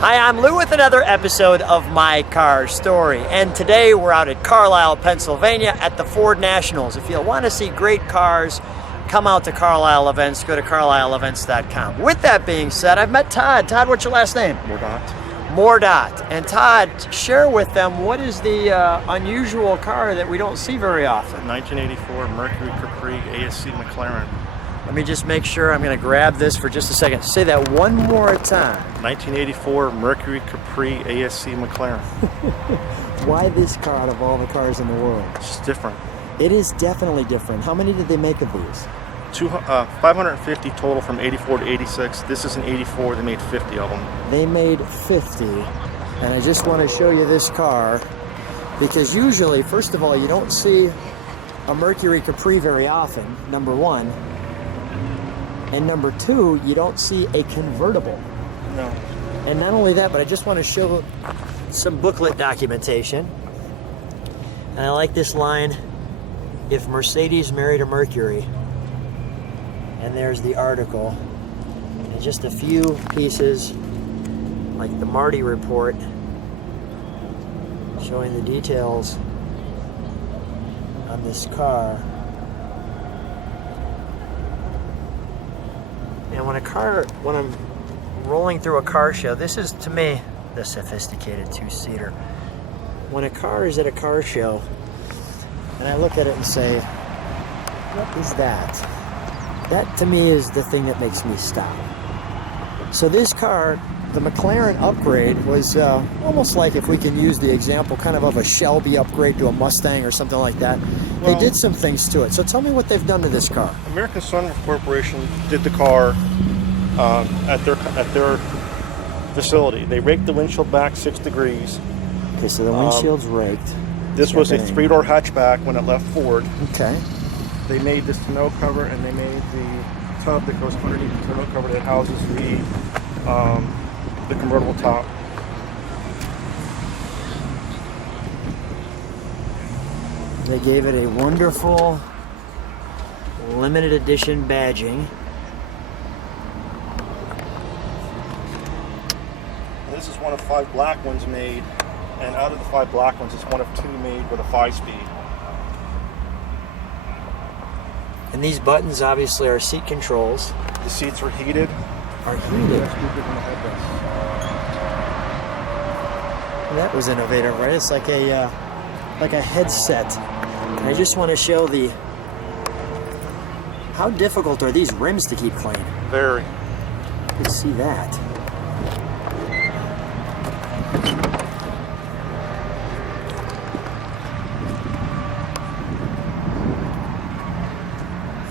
Hi, I'm Lou with another episode of My Car Story, and today we're out at Carlisle, Pennsylvania at the Ford Nationals. If you want to see great cars, come out to Carlisle events, go to carlisleevents.com. With that being said, I've met Todd. Todd, what's your last name? Mordaunte. And Todd, share with them what is the unusual car that we don't see very often. 1984 Mercury Capri ASC McLaren. Let me just make sure. I'm going to grab this for just a second. Say that one more time. 1984 Mercury Capri ASC McLaren. Why this car out of all the cars in the world? It's different. It is definitely different. How many did they make of these? 550 total from 84 to 86. This is an 84. They made 50 of them. They made 50. And I just want to show you this car because usually, first of all, you don't see a Mercury Capri very often, number one. And number two, you don't see a convertible. No. And not only that, but I just want to show some booklet documentation. And I like this line, if Mercedes married a Mercury. And there's the article. And just a few pieces, like the Marty report, showing the details on this car. And when I'm rolling through a car show, this is, to me, the sophisticated two-seater. When a car is at a car show, and I look at it and say, what is that? That, to me, is the thing that makes me stop. So this car, the McLaren upgrade, was almost like, if we can use the example, kind of a Shelby upgrade to a Mustang or something like that. Well, they did some things to it. So tell me what they've done to this car. American Sunroof Corporation did the car at their facility. They raked the windshield back 6 degrees. Okay, so the windshield's raked. This was a 3-door hatchback when it left Ford. Okay. They made this tonneau cover, and they made the tub that goes underneath the tonneau cover that houses the convertible top. They gave it a wonderful limited edition badging. This is one of 5 black ones made, and out of the 5 black ones, it's one of 2 made with a 5-speed. And these buttons obviously are seat controls. The seats are heated. Are heated? That was innovative, right? It's like a headset. And I just want to show how difficult are these rims to keep clean? Very. You can see that.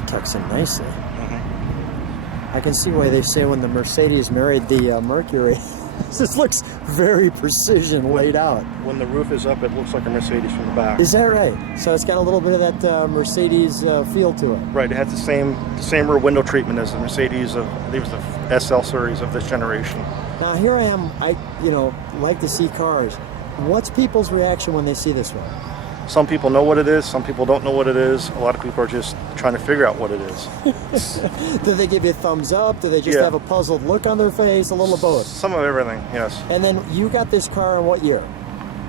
Tucks in nicely. Mm-hmm. I can see why they say when the Mercedes married the Mercury, this looks very precision laid out. When the roof is up, it looks like a Mercedes from the back. Is that right? So it's got a little bit of that Mercedes feel to it. Right. It has the same rear window treatment as the Mercedes of, I believe, the SL series of this generation. Now here I am. I like to see cars. What's people's reaction when they see this one? Some people know what it is. Some people don't know what it is. A lot of people are just trying to figure out what it is. Do they give you a thumbs up? Do they just have a puzzled look on their face? A little of both? Some of everything, yes. And then you got this car in what year?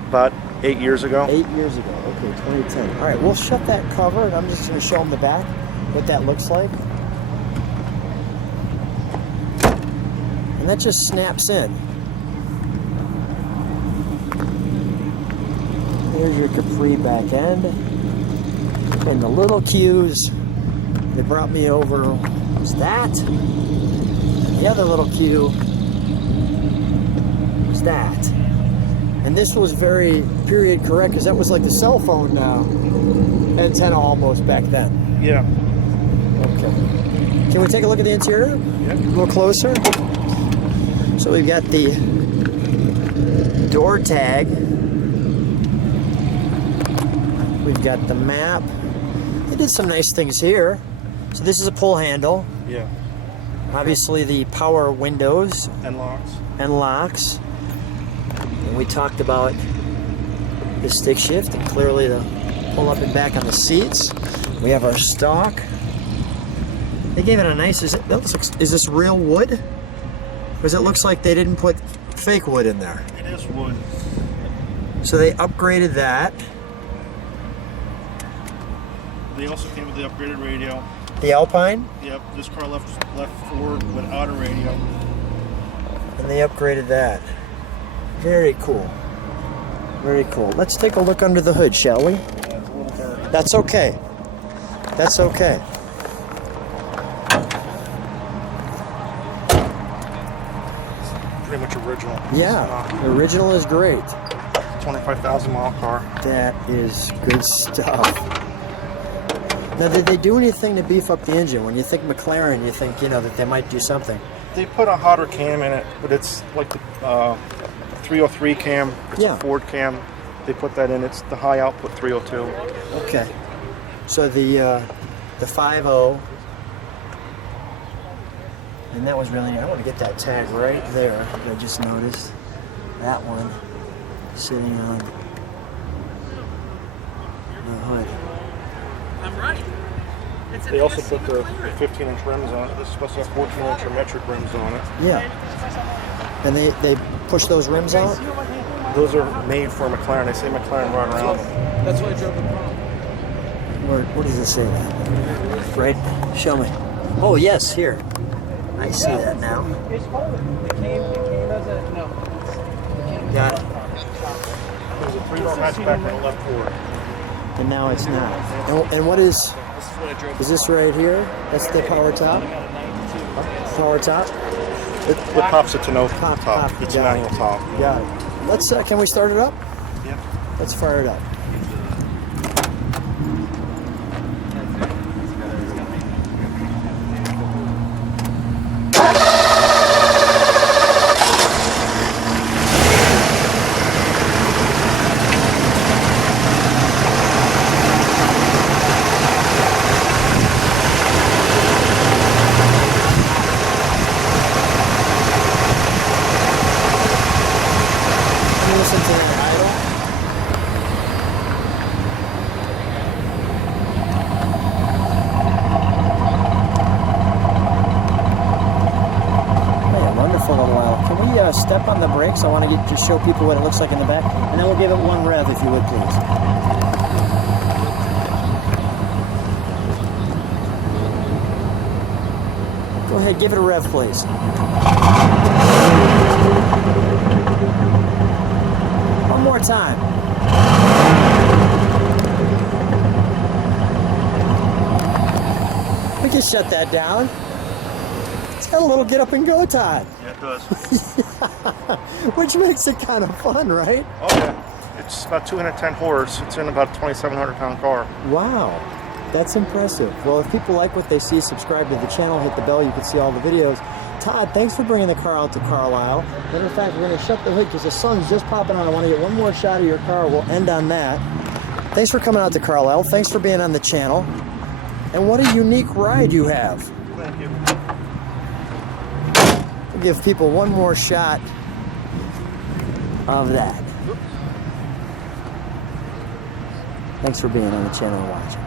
About 8 years ago. 8 years ago. Okay, 2010. All right, we'll shut that cover, and I'm just going to show them the back, what that looks like. And that just snaps in. Here's your Capri back end. And the little cues they brought me over was that. And the other little cue was that. And this was very period correct because that was like the cell phone antenna almost back then. Yeah. Okay. Can we take a look at the interior? Yeah. A little closer. So we've got the door tag. We've got the map. They did some nice things here. So this is a pull handle. Yeah. Obviously the power windows. And locks. And locks. And we talked about the stick shift and clearly the pull up and back on the seats. We have our stock. They gave it a nice, is this real wood? Because it looks like they didn't put fake wood in there. It is wood. So they upgraded that. They also came with the upgraded radio. The Alpine? Yep, this car left forward without a radio. And they upgraded that. Very cool. Very cool. Let's take a look under the hood, shall we? Yeah, it's a little dark. That's okay. That's okay. Pretty much original. Yeah, the original is great. 25,000 mile car. That is good stuff. Now, did they do anything to beef up the engine? When you think McLaren, you think, that they might do something. They put a hotter cam in it, but it's like the 303 cam. It's Yeah. a Ford cam. They put that in. It's the high output 302. Okay. So the 5.0, and that was really neat. I want to get that tag right there. I just noticed that one sitting on the hood. I'm right. They also put the 15-inch rims on it. This is supposed to have 14-inch metric rims on it. Yeah. And they push those rims out? Those are made for McLaren. They say McLaren right around them. That's why I drove the prom. Where does it say that? Right? Show me. Oh, yes, here. I see that now. It came as a, no. Got it. There's a 3-door hatchback on the left forward. And now it's not. And what is this right here? That's the power top? Power top? It pops it to no Pop. top. It's a Got it. manual top. Got it. Let's, can we start it up? Yep. Let's fire it up. Listen to that idle. Man, wonderful little while. Can we step on the brakes? I want to just show people what it looks like in the back, and then we'll give it one rev, if you would, please. Go ahead, give it a rev, please. One more time. We can shut that down. It's got a little get up and go time, Yeah, it does. which makes it kind of fun, right? Oh, yeah. It's about 210 horse. It's in about a 2,700 pound car. Wow, that's impressive. Well, if people like what they see, subscribe to the channel, hit the bell, you can see all the videos. Todd, thanks for bringing the car out to Carlisle. Matter of fact, we're going to shut the hood because the sun's just popping on. I want to get one more shot of your car. We'll end on that. Thanks for coming out to Carlisle. Thanks for being on the channel. And what a unique ride you have. Thank you. We'll give people one more shot of that. Thanks for being on the channel and watching.